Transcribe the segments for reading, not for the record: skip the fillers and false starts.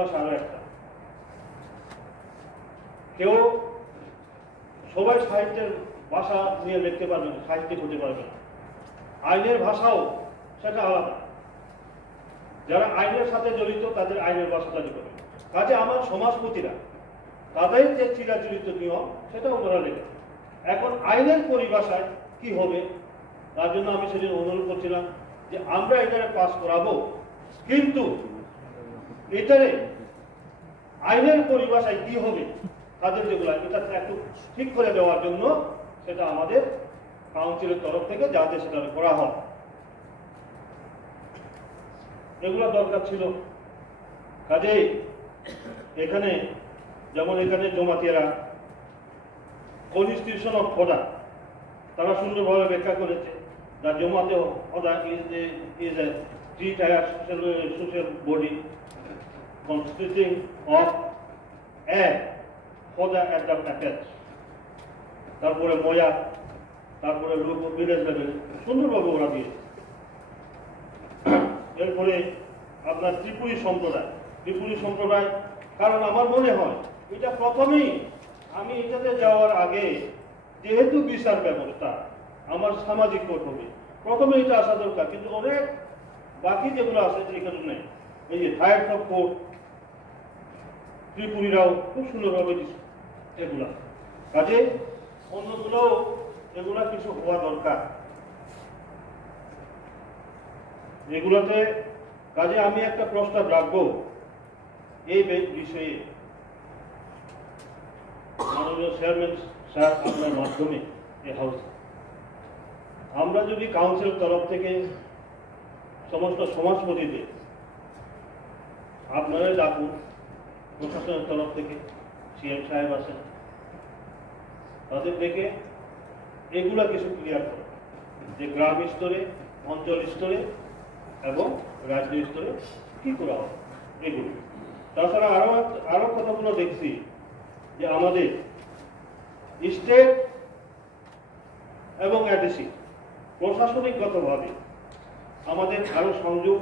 পরিভাষা আরো একটা। কেউ সবাই সাহিত্যের ভাষা নিয়ে লিখতে পারবে না, সাহিত্যিক হতে পারবে না। আইনের ভাষাও সেটা আলাদা। যারা আইনের সাথে জড়িত তাদের আইনের ভাষা জানি করবে। কাজে আমার সমাজপতিরা তাদের যে চিরাচরিত নিয়ম সেটা ওনারা লেখে। এখন আইনের পরিভাষায় কি হবে তার জন্য আমি সেদিন অনুরোধ করছিলাম যে আমরা এটারে পাস করাবো, কিন্তু এটারে আইনের পরিভাষায় কি হবে তাদের যেগুলো এটা একটু ঠিক করে দেওয়ার জন্য সেটা আমাদের কাউন্সিলের তরফ থেকে যাতে সেটা করা হয়, এগুলো দরকার ছিল। কাজেই এখানে যেমন এখানে জমাতিয়ারা কনস্টিটিউশন অফ খোদা তারা সুন্দরভাবে ব্যাখ্যা করেছে। The Jamaat Hoda is a three-tier social body consisting of a Hoda at the apex, তারপরে ময়া, তারপরে লোক ভিলেজ লেভেল সুন্দরভাবে ওরা দিয়েছে। এরপরে আপনার ত্রিপুরী সম্প্রদায়, কারণ আমার মনে হয় এটা প্রথমেই আমি এটাতে যাওয়ার আগে যেহেতু বিচার ব্যবস্থা আমার সামাজিক কোড হবে, প্রথমে এটা আসা দরকার, কিন্তু অনেক বাকি যেগুলো আছে এখানে নেই। এই যে থায়ার অফ কোর্ট ত্রিপুরীরাও খুব সুন্দরভাবে দিচ্ছে এগুলা। কাজে অন্যগুলো এগুলা কিছু হওয়া দরকার এগুলাতে। কাজে আমি একটা প্রস্তাব রাখবো এই বিষয়ে মাননীয় চেয়ারম্যান স্যার আপনার মাধ্যমে এই হাউস আমরা যদি কাউন্সিল তরফ থেকে সমস্ত সমাজপতিদের আপনারা ডাকুন, প্রশাসনের তরফ থেকে সিএম সাহেব আছেন, তাদের দেখে এগুলা কিছু ক্লিয়ার করে যে গ্রাম স্তরে, অঞ্চল স্তরে এবং রাজ্য স্তরে কি করা হবে এগুলো। তাছাড়া আরো কথাগুলো দেখছি যে আমাদের স্টেট এবং এডিসি প্রশাসনিকগতভাবে আমাদের আরো সংযোগ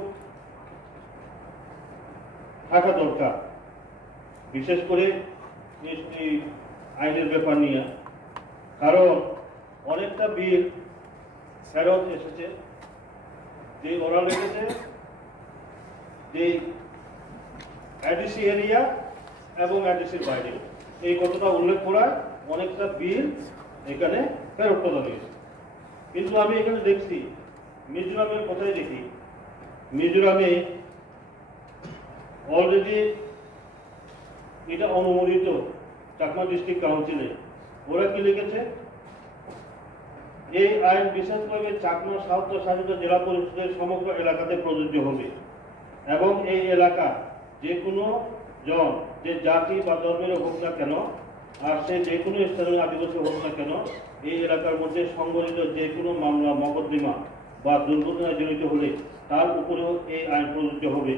থাকা দরকার, বিশেষ করে এই আইনের ব্যাপার নিয়ে। কারণ অনেকটা বিল ফেরত এসেছে যে ওরা লিখেছে যে এডিসি এরিয়া এবং এডিসির বাইরে এই কথাটা উল্লেখ করায় অনেকটা বিল এখানে ফেরত তোলা হয়েছে। কিন্তু আমি এখানে দেখছি মিজোরামের কথাই দেখি, মিজোরামে অলরেডি এটা অনুমোদিত চাকমা ডিস্ট্রিক্ট কাউন্সিলে। ওরা কি লিখেছে, এই আইন বিশেষভাবে চাকমা স্বায়ত্তশাসিত জেলা পরিষদের সমগ্র এলাকাতে প্রযোজ্য হবে এবং এই এলাকা যে কোনো জন যে জাতি বা ধর্মের হোক না কেন আর সে যে কোনো স্থানীয় আদিবাসী হোক না কেন এই এলাকার মধ্যে সংঘটিত যে কোনো মামলা মকদ্দমা বা দুর্ঘটনায় জড়িত হলে তার উপরেও এই আইন প্রযোজ্য হবে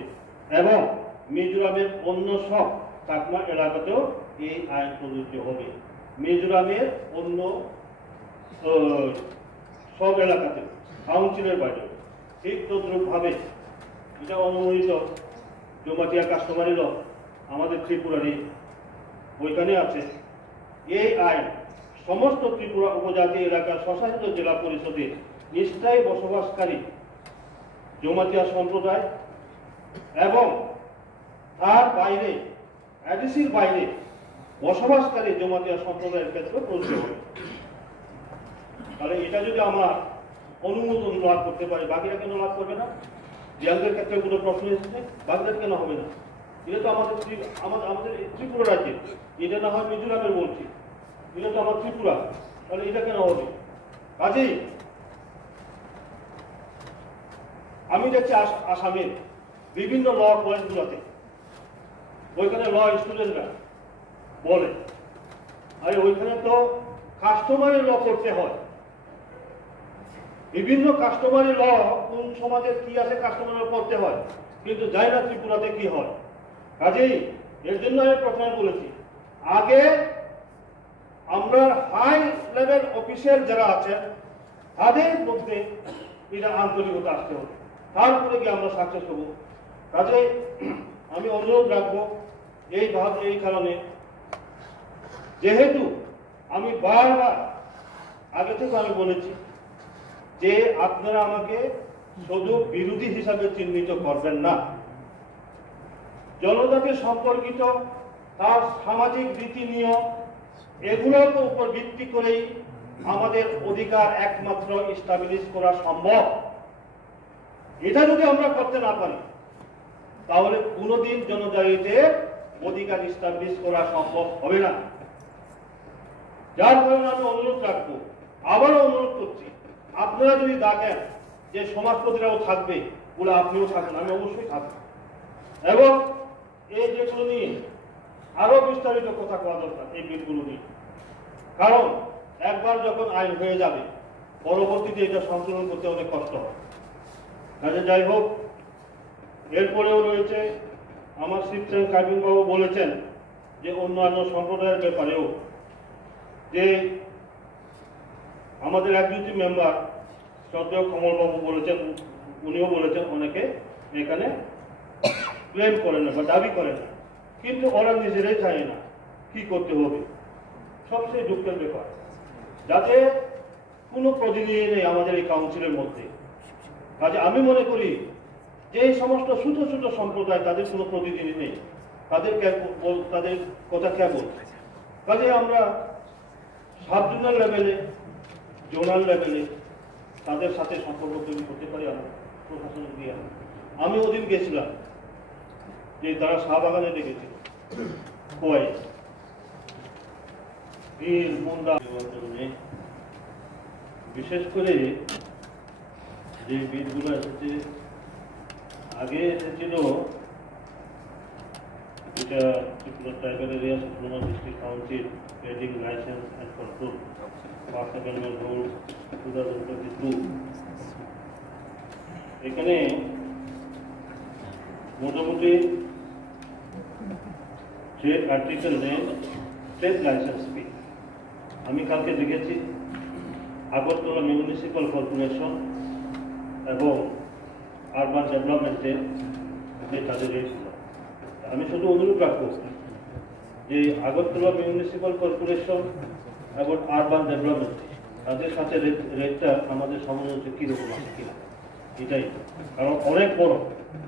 এবং মিজোরামের অন্য সব চাকমা এলাকাতেও এই আইন প্রযোজ্য হবে। মিজোরামের অন্য সব এলাকাতে কাউন্সিলের বাইরে ঠিক তদ্রুপভাবে এটা অনুমোদিত জমাতিয়া কাস্টমারি ল আমাদের ত্রিপুরারই ওইখানে আছে। এই আইন সমস্ত ত্রিপুরা উপজাতি এলাকার স্বশাসিত জেলা পরিষদে স্থায়ী বসবাসকারী জমাতিয়া সম্প্রদায় এবং তার বাইরে এডিসির বাইরে বসবাসকারী জমাতিয়া সম্প্রদায়ের ক্ষেত্রে প্রযোজ্য হবে। তাহলে এটা যদি আমার অনুমোদন লাভ করতে পারে, বাকিরা কেন লাভ করবে না? জিয়ালদের ক্ষেত্রে কোনো প্রশ্ন এসেছে, বাকিদের কেন হবে না? এটা তো আমাদের ত্রিপুরা রাজ্যে, এটা না হয় মিজোরামের বলছি, এটা তো আমার ত্রিপুরা, তাহলে এটা কেন হবে? কাজেই আমি দেখছি আসামের বিভিন্ন ল কলেজগুলোতে ওইখানে ল স্টুডেন্টরা বলে আরে ওইখানে তো কাস্টমারি ল করতে হয়, বিভিন্ন কাস্টমারি ল কোন সমাজের কি আছে কাস্টমারি ল করতে হয়, কিন্তু যাই না ত্রিপুরাতে কি হয়। কাজেই এর জন্য আমি প্রথমে বলেছি আগে আমরা হাই লেভেল অফিসিয়াল যারা আছেন তাদের মধ্যে এটা আন্তরিকতা আসতে হবে, তারপরে গিয়ে আমরা সাকসেস হব। কাজে আমি অনুরোধ রাখবো এই কারণে, যেহেতু আমি বারবার আগে থেকে আমি বলেছি যে আপনারা আমাকে শুধু বিরোধী হিসাবে চিহ্নিত করবেন না। জনজাতি সম্পর্কিত তার সামাজিক রীতি নিয়ম এগুলোর উপর ভিত্তি করেই আমাদের অধিকার একমাত্র এস্টাবলিশ করা সম্ভব। এটা যদি আমরা করতে না পারি তাহলে কোনোদিন জনজাতিদের অধিকার এস্টাবলিশ করা সম্ভব হবে না। যার কারণে আমি অনুরোধ রাখবো, আবারও অনুরোধ করছি, আপনারা যদি দেখেন যে সমাজপতিরাও থাকবে বলে আপনিও থাকেন, আমি অবশ্যই থাকবো, এবং এই যেগুলো নিয়ে আরো বিস্তারিত কথা বলা দরকার এই বিলগুলো নিয়ে। কারণ একবার যখন আইন হয়ে যাবে পরবর্তীতে এটা সংশোধন করতে অনেক কষ্ট হয়। কাজে যাই হোক, এরপরেও রয়েছে আমার শিবচেন কাবিন বাবু বলেছেন যে অন্যান্য সম্প্রদায়ের ব্যাপারেও, যে আমাদের এক্সিকিউটিভ মেম্বার শ্রদ্ধেয় কমল বাবু বলেছেন, উনিও বলেছেন অনেকে এখানে ক্লেম করেন না বা দাবি করেন না, কিন্তু ওরা নিজেরাই জানে না কি করতে হবে। সবচেয়ে দুঃখের ব্যাপার, যাতে কোনো প্রতিনিধি নেই আমাদের এই কাউন্সিলের মধ্যে। কাজে আমি মনে করি যে এই সমস্ত ছোট ছোট সম্প্রদায় তাদের কোনো প্রতিনিধি নেই, তাদের কথা কেবল। কাজে আমরা সাব জোনাল লেভেলে, জোনাল লেভেলে তাদের সাথে সম্পর্ক তৈরি করতে পারি আমরা প্রশাসন দিয়ে। আমি ওদিন গেছিলাম যে তারা শাহবাগানে দেখেছিল খোয়াই বীর মুন্ডা দেওয়ার জন্য, বিশেষ করে যে বীরগুলো এসেছে, আগে এসেছিল এটা Tripura tribal area settlement district council trading licence and control first amendment rule 2022। এখানে মোটামুটি যে আর্টিকেল নেই ট্রেড লাইসেন্স ফি, আমি কালকে দেখেছি আগরতলা মিউনিসিপ্যাল কর্পোরেশন এবং আরবান ডেভেলপমেন্টে তাদের রেটগুলো। আমি শুধু অনুরোধ রাখবো যে আগরতলা মিউনিসিপ্যাল কর্পোরেশন এবং আরবান ডেভেলপমেন্ট তাদের সাথে রেটটা আমাদের সামঞ্জস্য কীরকম আছে কিনা, এটাই। কারণ অনেক বড়,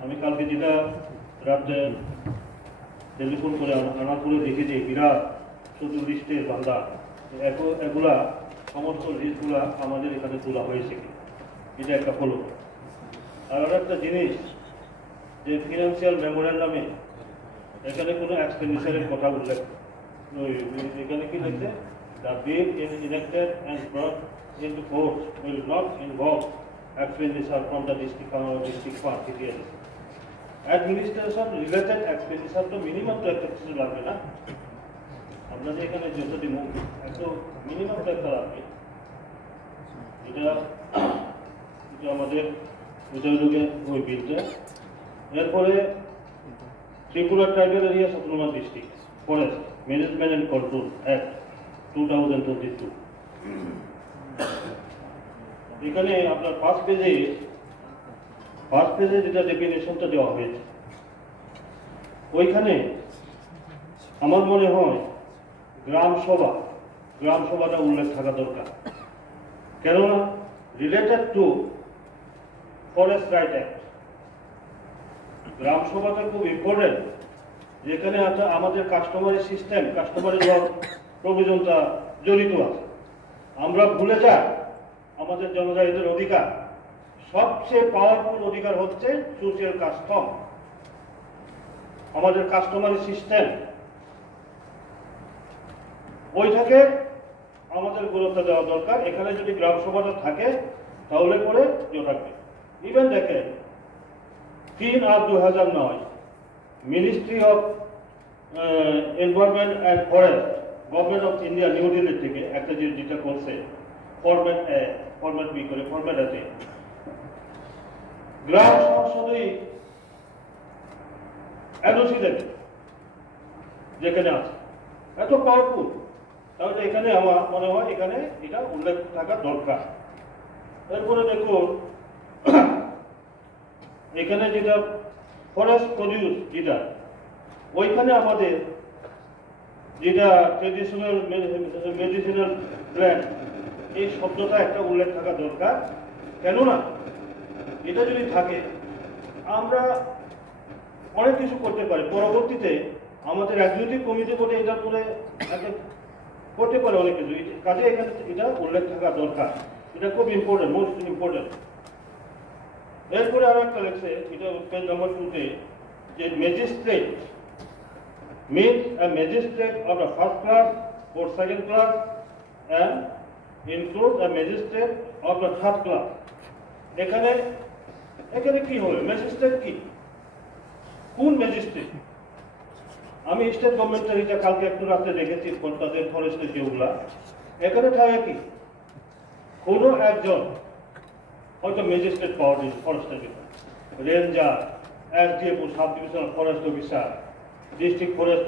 আমি কালকে যেটা রাত্রে টেলিফোন করে আনা করে দেখেছি বিরাট শুধু লিস্টের বান্ধা, এগুলা সমস্ত লিস্টগুলা আমাদের এখানে তোলা হয়েছে কি, এটা একটা ফলো। আর একটা জিনিস যে ফিনান্সিয়াল মেমোরেন্ডামে এখানে কোনো এক্সপেন্ডিচারের কথা উল্লেখ, এখানে কি লিখছে, the bill is ইনেক্টেড and brought into force will not involve expenditure from the district fund TDS. Administration related expenditure তো মিনিমাম তো একটা কিছু লাগবে না, আপনাদের এখানে যত দিন একটু মিনিমাম তো একটা লাগবে। এটা আমাদের উদয়যোগে ওই বিলটা। এরপরে Tripura tribal area settlement district forest management and control act 2022। এখানে আপনার ফার্স্ট পেজে যেটা ডেফিনেশনটা দেওয়া হয়েছে, ওইখানে আমার মনে হয় গ্রাম সভাটা উল্লেখ থাকা দরকার, কেননা related to forest right act গ্রাম সভাটা খুব ইম্পর্টেন্ট, যেখানে আমাদের কাস্টমারি সিস্টেম, কাস্টমারি ল প্রভিশনটা জড়িত আছে। আমরা ভুলে যাই আমাদের জনজাতিদের অধিকার, সবচেয়ে পাওয়ারফুল অধিকার হচ্ছে সোশ্যাল কাস্টম, আমাদের কাস্টমারি সিস্টেম, ওইটাকে আমাদের গুরুত্ব দেওয়া দরকার। এখানে যদি গ্রাম সভাটা থাকে তাহলে পরে থাকবে। ইভেন দেখেন 3/8/2009 ministry of environment and forest government of India new Delhi থেকে একটা যেটা করছে ফরম্যাট বি করে ফরম্যাট আছে, গ্রাম সংসদই এনওসি দেবে যেখানে আছে, এত পাওয়ারফুল। তাহলে এখানে আমার মনে হয় এখানে এটা উল্লেখ থাকা দরকার। এরপরে দেখুন এখানে যেটা ফরেস্ট প্রডিউস যেটা ওইখানে আমাদের যেটা ট্রেডিশনাল মেডিসিনাল প্ল্যান্ট এই শব্দটা একটা উল্লেখ থাকা দরকার। কেননা এটা যদি থাকে আমরা অনেক কিছু করতে পারি। পরবর্তীতে আমাদের এক্সিকিউটিভ কমিটি করে এটা করে করতে পারে অনেক কিছু। কাজে এখানে এটা উল্লেখ থাকা দরকার, এটা খুব ইম্পর্টেন্ট, মোস্ট ইম্পর্টেন্ট। এরপরে আর একটা লেখছে, এটা পেজ নাম্বার 2-তে, যে magistrate means a magistrate of the first class or second class and includes a magistrate of the third class. এখানে কি হবে? ম্যাজিস্ট্রেট কি? কোন ম্যাজিস্ট্রেট? আমি স্টেট গভর্নমেন্টের এটা কালকে একটু রাতে দেখেছি, তাদের ফরেস্টের যেগুলা এখানে থাকে কি কোনো একজন হয়তো ম্যাজিস্ট্রেট পাওয়ার দিন ফরেস্টের ভিতরে, ranger, SDF, sub divisional forest officer, district forest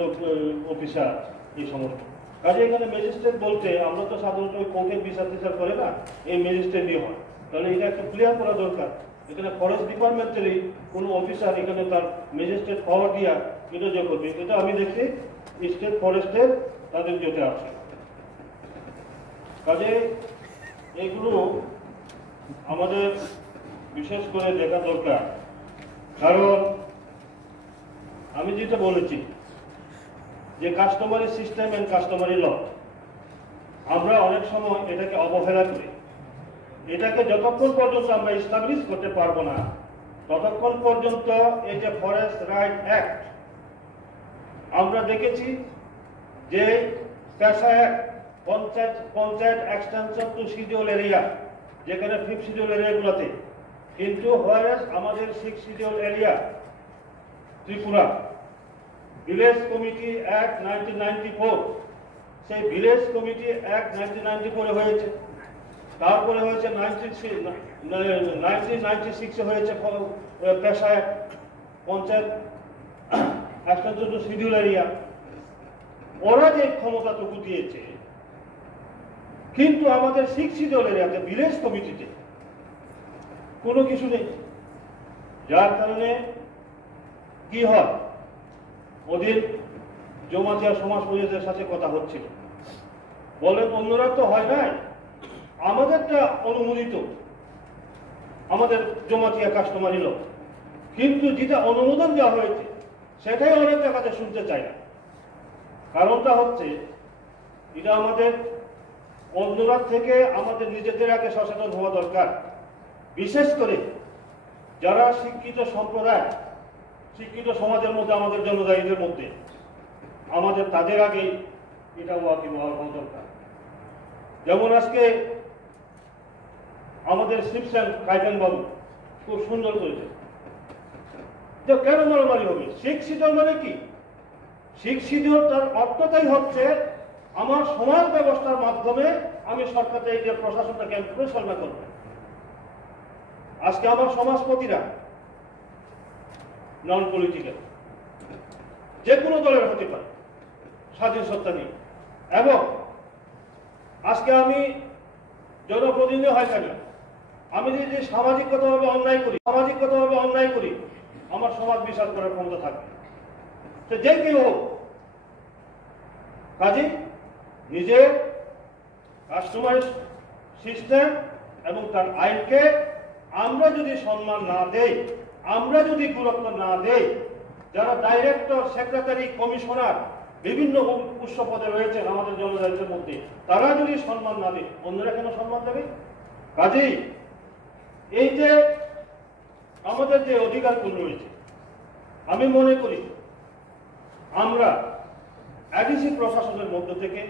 officer, এই সমস্ত কাজে এখানে ম্যাজিস্ট্রেট বলতে আমরা তো সাধারণত কোর্টের বিচার টিচার করে না, এই ম্যাজিস্ট্রেট দিয়ে হয়। তাহলে এটা একটু ক্লিয়ার করা দরকার। এখানে ফরেস্ট ডিপার্টমেন্টেরই কোনো অফিসার এখানে তার ম্যাজিস্ট্রেট পাওয়ার দিয়া এটা যে করবে, এটা আমি দেখছি স্টেট ফরেস্টের তাদের যেটা আছে। কাজে এইগুলো আমাদের বিশেষ করে দেখা দরকার। কারণ আমি যেটা বলেছি যে কাস্টমারি সিস্টেম এন্ড কাস্টমারি ল, আমরা অনেক সময় এটাকে অবহেলা করি। এটাকে যতক্ষণ পর্যন্ত আমরা এস্টাবলিশ করতে পারবো না ততক্ষণ পর্যন্ত এই যে ফরেস্ট রাইট অ্যাক্ট আমরা দেখেছি যে পেশা act, panchayat extension to schedule area, যেখানে 5th শিডিউল এরিয়াগুলোতে, কিন্তু হোয়ারেস আমাদের 6th schedule area Tripura village committee act 1994, সেই ভিলেজ কমিটি অ্যাক্ট 1994 হয়েছে। তারপরে হয়েছে 1996 হয়েছে পেশা act, panchayat extension to schedule area. ওরা যে ক্ষমতাটুকু দিয়েছে, কিন্তু আমাদের 6th শিডিউল এরিয়াতে ভিলেজ কমিটিতে কোনো কিছু নেই। যার কারণে কি হয়, ওদের জমাতিয়া সমাজ পরিষদের সাথে কথা হচ্ছিল, বলে অন্যরা তো হয় নাই, আমাদেরটা অনুমোদিত, আমাদের জমাতিয়া কাস্টমারি ল, কিন্তু যেটা অনুমোদন দেওয়া হয়েছে সেটাই অনেক জায়গাতে শুনতে চায় না। কারণটা হচ্ছে এটা আমাদের অন্যরা থেকে আমাদের নিজেদের আগে সচেতন হওয়া দরকার। বিশেষ করে যারা শিক্ষিত সম্প্রদায়, শিক্ষিত সমাজের মধ্যে, আমাদের জনজাতিদের মধ্যে, আমাদের তাদের আগে এটা হওয়া দরকার। যেমন আজকে আমাদের শিবসেন কাইটেন বাবু খুব সুন্দর করেছে যে কেন মারামারি হবে, 6th শিডিউল মানে কি? 6th শিডিউল তার অর্থটাই হচ্ছে আমার সমাজ ব্যবস্থার মাধ্যমে আমি সরকারকে এই যে প্রশাসনটাকে পরিচালনা করব। আজকে আমার সমাজপতিরা নন পলিটিক্যাল, যে কোনো দলের হতে পারে, স্বাধীন সত্তা নেই। এবং আজকে আমি জনপ্রতিনিধি হয় কেন, আমি যদি সামাজিকগতভাবে অন্যায় করি আমার সমাজ বিচার করার ক্ষমতা থাকবে, সে যে কেউ হোক। কাজে নিজের কাস্টমার সিস্টেম এবং তার আইনকে আমরা যদি সম্মান না দেই, আমরা যদি গুরুত্ব না দেই, যারা ডাইরেক্টর, সেক্রেটারি, কমিশনার, বিভিন্ন উচ্চ পদে রয়েছেন আমাদের জনজাতির মধ্যে, তারা যদি সম্মান না দেয়, অন্যরা কেন সম্মান দেবে? কাজেই এই যে আমাদের যে অধিকারগুলো রয়েছে, আমি মনে করি আমরা এডিসি প্রশাসনের মধ্য থেকে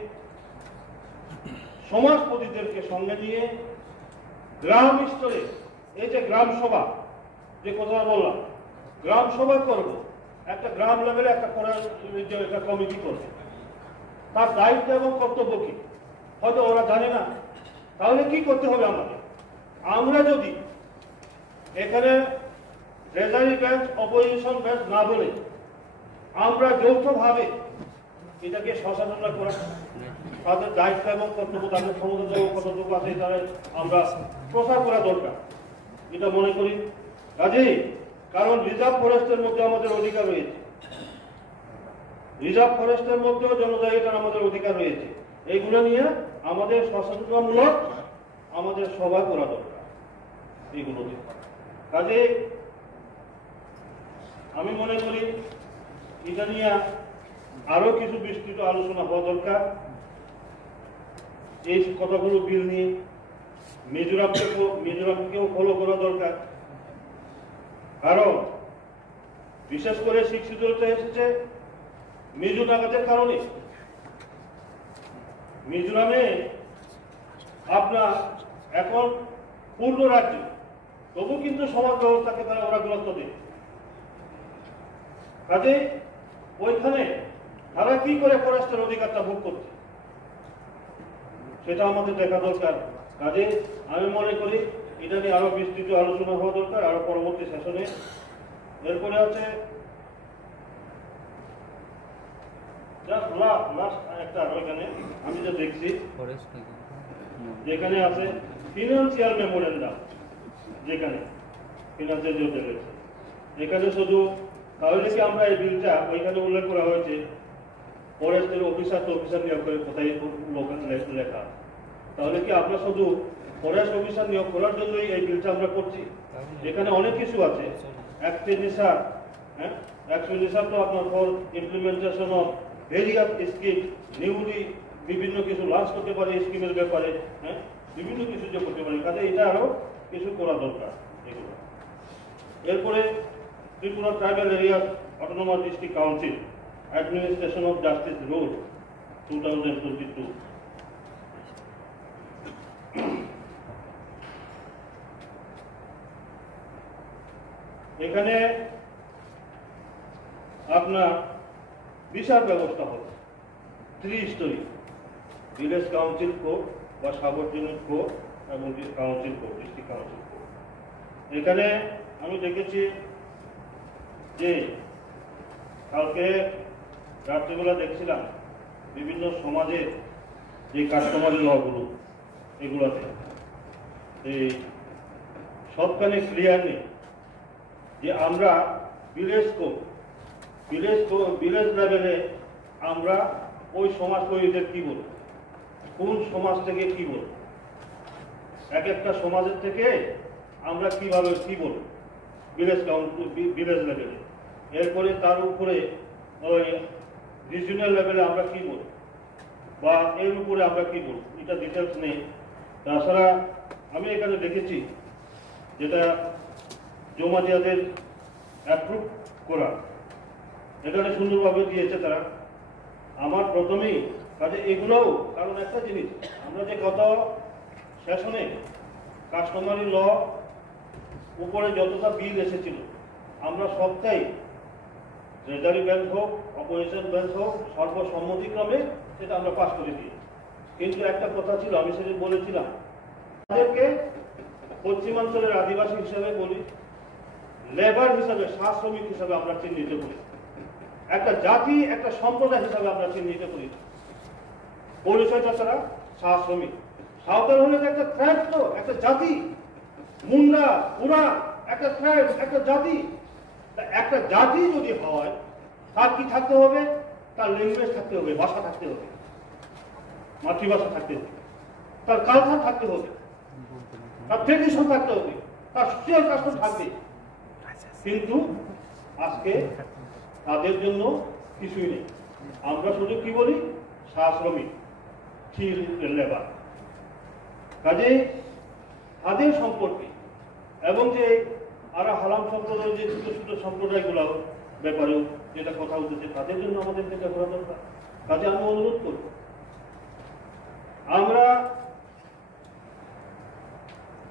সমাজপতিদেরকে সঙ্গে নিয়ে গ্রাম স্তরে এই যে গ্রাম সভা, যে কথা বললাম, গ্রাম সভা করব, একটা গ্রাম লেভেলে একটা কমিটি করবে, তার দায়িত্ব এবং কর্তব্য কি হয়তো ওরা জানে না। তাহলে কি করতে হবে আমাদের? আমরা যদি এখানে ট্রেজারি ব্যাংক, অপোজিশন ব্যাংক না বলে আমরা যৌথভাবে এটাকে সচেতনতা করা, তাদের দায়িত্ব এবং কর্তব্য, তাদের ক্ষমতা কতটুকু আছে তাদের আমরা প্রচার করা দরকার, এটা মনে করি। কাজেই কারণ রিজার্ভ ফরেস্টের মধ্যে আমাদের অধিকার রয়েছে, রিজার্ভ ফরেস্টের মধ্যেও জনজাতিটার আমাদের অধিকার রয়েছে। এইগুলো নিয়ে আমাদের সচেতনতামূলক আমাদের সভা করা দরকার। এইগুলোতে কাজে আমি মনে করি এটা নিয়ে আরো কিছু বিস্তৃত আলোচনা হওয়া দরকার। এই কথাগুলো বিল নিয়ে মিজোরামকেও ফলো করা দরকার। কারণ বিশেষ করে শিক্ষিততা এসেছে মিজো ডাকাতের কারণে। মিজোরামে আপনার এখন পূর্ণ রাজ্য, তবু কিন্তু সমাজ ব্যবস্থাকে ওরা গুরুত্ব দেয়। কাজে ওইখানে তারা কি করে ফরেস্টের অধিকারটা ভোগ করছে সেটা আমাদের দেখা দরকার। কাজে আমি মনে করি এটা নিয়ে আরো বিস্তৃত আলোচনা হওয়া দরকার আরো পরবর্তী সেশনে। এরপরে আছে একটা ওইখানে আমি যে দেখছি যেখানে আছে ফিনান্সিয়াল মেমোরেন্ডাম, যেখানে ফিনান্সিয়াল যে রয়েছে এখানে শুধু তাহলে কি আমরা এই বিলটা ওইখানে উল্লেখ করা হয়েছে ফরেস্টের অফিসার নিয়োগ করে কোথায় লেখা, তাহলে কি আমরা শুধু ফরেস্ট অফিসার নিয়োগ করার জন্যই এই বিলটা আমরা করছি? এখানে অনেক কিছু আছে। অ্যাক্টিভিসার তো আপনার for implementation of various scheme, newly বিভিন্ন কিছু লঞ্চ করতে পারে স্কিমের ব্যাপারে, বিভিন্ন কিছু যে করতে পারে। কাজে এটা আরো কিছু করা দরকার এগুলো। এরপরে Tripura tribal area autonomous district council administration of justice rule 2022। এখানে আপনার বিচার ব্যবস্থা হবে ত্রিস্তরীয়, ভিলেজ কাউন্সিল কোর্ট বা সাবঅর্ডিনেট কোর্ট এবং council court, district council court. এখানে আমি দেখেছি যে কালকে রাত্রিবেলা দেখছিলাম বিভিন্ন সমাজের যে কাস্টমারি লগুলো এগুলোতে এই সবখানে ক্লিয়ার নেই যে আমরা ভিলেজ লেভেলে আমরা ওই সমাজ তৈরিদের কি বলব, কোন সমাজ থেকে কি বলব, এক একটা সমাজের থেকে আমরা কিভাবে কি বলব ভিলেজ লেভেলে। এরপরে তার উপরে ওই রিজিওনাল লেভেলে আমরা কি বলব বা এর উপরে আমরা কি বলব, এটা ডিটেলস নেই। তাছাড়া আমি এখানে দেখেছি যেটা জমাদিয়াদের অ্যাপ্রুভ করা, এখানে সুন্দরভাবে দিয়েছে তারা। আমার প্রথমেই কাজে এগুলোও, কারণ একটা জিনিস আমরা যে গত সেশনে কাস্টমারি ল উপরে যতটা বিল এসেছিল আমরা সবটাই ট্রেজারি বেঞ্চ হোক অপোজিশন বেঞ্চ হোক সর্বসম্মতিক্রমে সেটা আমরা পাস করে দিই। কিন্তু একটা কথা ছিল, আমি সেদিন বলেছিলাম তাদেরকে পশ্চিমাঞ্চলের আদিবাসী হিসেবে বলি, লেবার হিসাবে শ্রমিক হিসাবে আমরা চিহ্নিত করি, একটা জাতি একটা সম্প্রদায় হিসাবে আমরা চিহ্নিত করি। পরিচয়টা তারা শ্রমিক। সাঁওতাল হলে একটা ট্রাইব, তো একটা জাতি, মুন্ডা পুরা একটা ট্রাইব, একটা জাতি। একটা জাতি যদি হয় তার কি থাকতে হবে, তার ল্যাঙ্গুয়েজ থাকতে হবে, ভাষা থাকতে হবে, মাতৃভাষা থাকতে হবে, তার কালচার থাকতে হবে, তার ট্রেডিশন থাকতে হবে, তার সোশিয়াল কাস্টম থাকবে। কিন্তু আজকে তাদের জন্য কিছুই নেই। আমরা শুধু কি বলি, শ্রমিক, লেবার। কাজে তাদের সম্পর্কে এবং যে আর হালাম সম্প্রদায়ের যে ছোট ছোট সম্প্রদায়গুলো ব্যাপারেও যেটা কথা উঠেছে তাদের জন্য আমাদের যেটা করা দরকার। কাজে আমি অনুরোধ করব, আমরা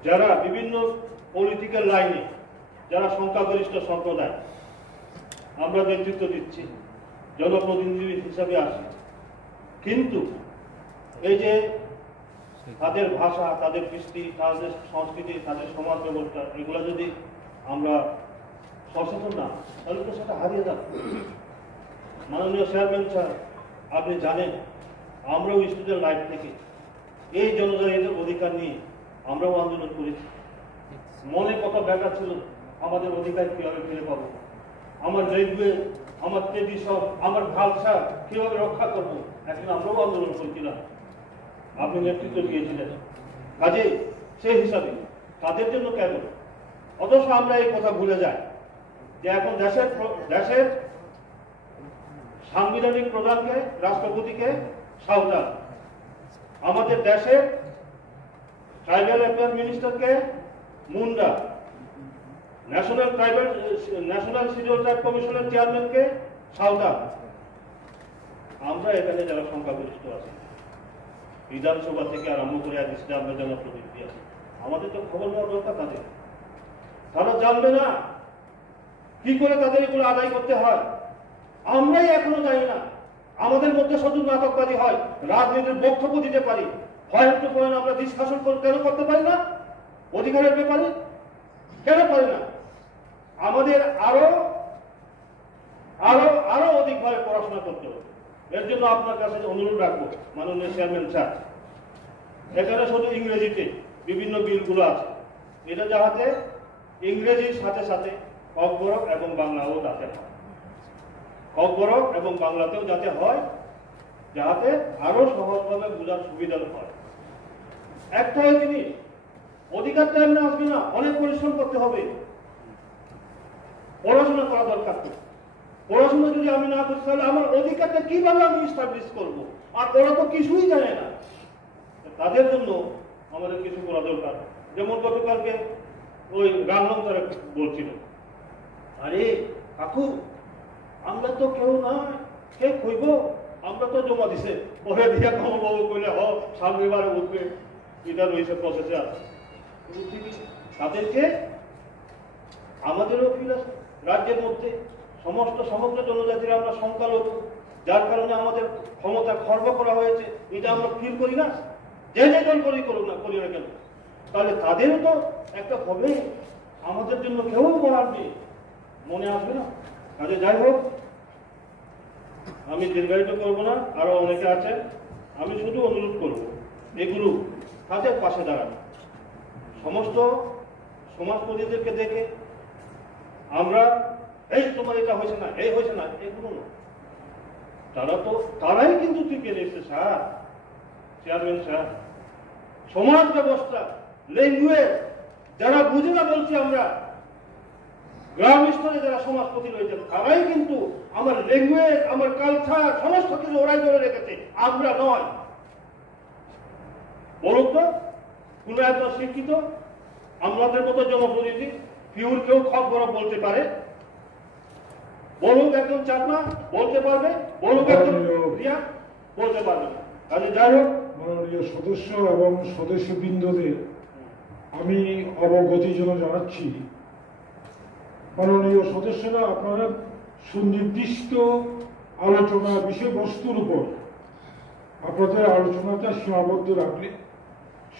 যারা বিভিন্ন পলিটিক্যাল লাইনে যারা সংখ্যাগরিষ্ঠ সম্প্রদায় আমরা নেতৃত্ব দিচ্ছি, জনপ্রতিনিধি হিসাবে আসি, কিন্তু এই যে তাদের ভাষা, তাদের কৃষ্টি, তাদের সংস্কৃতি, তাদের সমাজ ব্যবস্থা, এগুলো যদি আমরা সচেতন না, তাহলে তো সেটা হারিয়ে যাবে। মাননীয় চেয়ারম্যান স্যার, আপনি জানেন আমরাও স্টুডেন্ট লাইফ থেকে এই জনজাতিদের অধিকার নিয়ে আমরাও আন্দোলন করেছি। মনে কত ব্যাপার ছিল, আমাদের অধিকার কিভাবে ফিরে পাবো, আমার ল্যাঙ্গুয়েজ, আমার ট্রেডিশন, আমার ভাষা কিভাবে রক্ষা করব, এখন আমরাও আন্দোলন করছিলাম। আপনি নেতৃত্ব দিয়েছিলেন, কাজে সেই হিসাবে তাদের জন্য কেন? অথচ আমরা এই কথা ভুলে যাই যে এখন দেশের সাংবিধানিক প্রধানকে, রাষ্ট্রপতিকে সাঁওতাল, আমাদের দেশের ট্রাইবাল অ্যাফেয়ার মিনিস্টারকে মুন্ডা, ন্যাশনাল শিডিউল ট্রাইব কমিশনের চেয়ারম্যানকে সাঁওতাল। আমরা এখানে যারা সংখ্যাগরিষ্ঠ আছি, বিধানসভা থেকে আরম্ভ করে আজকে আমরা জনপ্রতিনিধি আছি, আমাদের তো খবর নেওয়া দরকার তাদের। তারা জানবে না কি করে তাদের এগুলো আদায় করতে হয়, আমরাই এখনো জানি না। আমাদের মধ্যে শুধু নাটকবাদী হয়, রাজনীতির বক্তব্য দিতে পারি, পয়েন্ট টু পয়েন্ট আমরা ডিসকাশন কেন করতে পারি না? অধিকারের ব্যাপারে কেন পারি না? আমাদের আরো আরো আরো অধিকভাবে পড়াশোনা করতে হবে। এর জন্য আপনার কাছে অনুরোধ রাখবো, মাননীয় চেয়ারম্যান স্যার, এখানে শুধু ইংরেজিতে বিভিন্ন বিলগুলো আছে, এটা যাতে ইংরেজির সাথে সাথে ককবরক এবং বাংলাও যাতে হয়, ককবরক এবং বাংলাতেও যাতে হয়, যাতে আরো সহজভাবে বোঝার সুবিধা হয়। একটাই জিনিস, অধিকারটা এমনি আসবে না, অনেক পরিশ্রম করতে হবে, পড়াশোনা করা দরকার। পড়াশোনা যদি আমি না করতে, তাহলে আমার অধিকারটা কিভাবে আমি ইস্টাবলিশ করবো? আর ওরা তো কিছুই জানে না। তাদের জন্য আমাদের কিছু করা দরকার। যেমন গতকালকে ওই রামলাম তারা বলছিল, আরে কাকু আমরা তো কেউ না, কে কইব, আমরা তো জমা দিছে, পরে দিয়া কমলবাবু কইলে হ সামনেবারে উঠবে, এটা রয়েছে প্রসেসে আছে। তাদেরকে আমাদেরও ফিল আছে, রাজ্যের মধ্যে সমগ্র জনজাতির আমরা সংখ্যালঘু, যার কারণে আমাদের ক্ষমতা খর্ব করা হয়েছে, এটা আমরা ফিল করি না। যে দল করি না কেন, তাহলে তাদেরও তো একটা হবে, আমাদের জন্য কেউ বলার নেই, মনে আসবে না। কাজে যাই হোক, আমি দীর্ঘায়িত করবো না, আরো অনেকে আছে, আমি শুধু অনুরোধ করব এগুলো তাদের পাশে দাঁড়ানো। সমস্ত সমাজপতিদেরকে দেখে আমরা এই তোমার এটা হয়েছে না, এই হয়েছে না, এগুলো না। তারাই কিন্তু টিকে নিচ্ছে স্যার, চেয়ারম্যান স্যার। সমাজ ব্যবস্থা, ল্যাঙ্গুয়েজ যারা বুঝে না বলছি আমরা, গ্রাম স্তরে যারা সমাজপতি রয়েছেন, তারাই কিন্তু আমার ল্যাঙ্গুয়েজ, আমার কালচার সমস্ত কিছু ওরাই ধরে রেখেছে, আমরা নয়। বলুন তো, কোন এত শিক্ষিত আমাদের মতো জনপ্রতিনিধি পিউর কেউ খবর বলতে পারে? বলুক একজন চাকমা বলতে পারবে, বলুক একজন রিয়া বলতে পারবে না। কাজে যাই হোক, মাননীয় সদস্য এবং সদস্যবৃন্দদের আমি অবগতি জন্য জানাচ্ছি, মাননীয় সদস্যরা আপনারা সুনির্দিষ্ট আলোচনা বিষয়বস্তুর উপর আপনাদের আলোচনাটা সীমাবদ্ধ রাখলে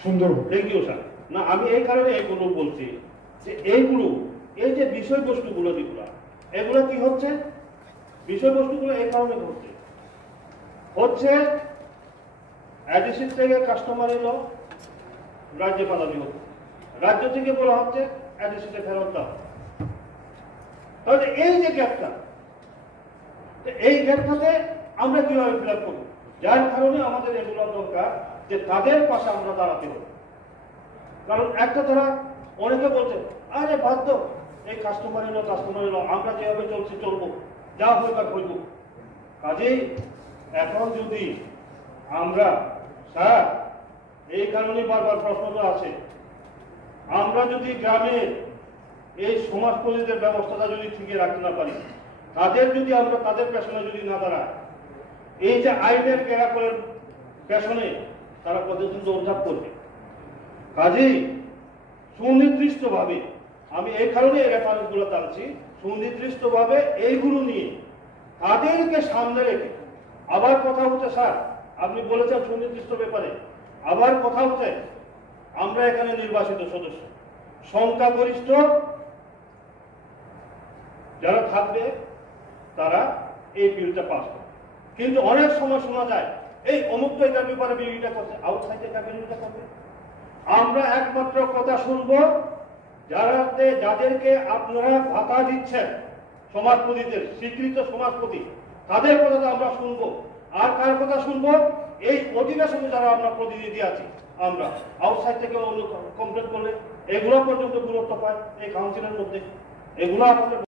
সুন্দর হবে। Thank you sir. না, আমি এই কারণে এগুলো বলছি যে এই যে বিষয়বস্তুগুলো যেগুলো, এগুলো কি হচ্ছে, বিষয়বস্তুগুলো এই কারণে হচ্ছে অ্যাডিসিড থেকে কাস্টমার এলো, রাজ্যে পাঠানো হতো, রাজ্য থেকে বলা হচ্ছে অ্যাডিসিডে ফেরত দাও। তাহলে এই যে গ্যাপটা, এই গ্যাপটাতে আমরা কিভাবে ফিল আপ করবো? যার কারণে আমাদের এগুলো দরকার যে তাদের পাশে আমরা দাঁড়াতে হবে। কারণ একটা তারা অনেকে বলছে, আরে বাধ্য, এই কাস্টমার এলো, আমরা যেভাবে চলছি চলবো, যা হইবার হইব। কাজেই এখন যদি আমরা স্যার, এই কারণে বারবার প্রশ্ন আছে, আমরা যদি গ্রামে এই সমাজপতিদের ব্যবস্থাটা যদি ঠিকই রাখতে না পারি, তাদের যদি আমরা তাদের পেছনে যদি না দাঁড়াই, এই যে আইনের গেরাকলের পেছনে তারা কতদিন দৌড়ঝাঁপ করবে। কাজেই সুনির্দিষ্টভাবে, আমি এই কারণে এই রেফারেন্স গুলো টানছি, সুনির্দিষ্টভাবে এইগুলো নিয়ে তাদেরকে সামনে রেখে। আবার কথা হচ্ছে স্যার, আপনি বলেছেন সুনির্দিষ্ট ব্যাপারে, আবার কথা হচ্ছে আমরা এখানে নির্বাচিত সদস্য, সংখ্যাগরিষ্ঠ যারা থাকবে তারা এই বিলটা পাস করে। কিন্তু অনেক সময় শোনা যায় এই অমুক তো এটার ব্যাপারে বিরোধিতা করছে, আউটসাইড এটা বিরোধিতা করবে। আমরা একমাত্র কথা শুনবো যাদেরকে আপনারা ভাতা দিচ্ছেন, সমাজপতিদের, স্বীকৃত সমাজপতি, তাদের কথা তো আমরা শুনবো। আর কার কথা শুনবো? এই অধিবেশনে যারা আমরা প্রতিনিধি আছি, আমরা আউটসাইড থেকে অন্য কমপ্লেন করলে এগুলো পর্যন্ত গুরুত্ব পায় এই কাউন্সিলের মধ্যে। এগুলো আমাদের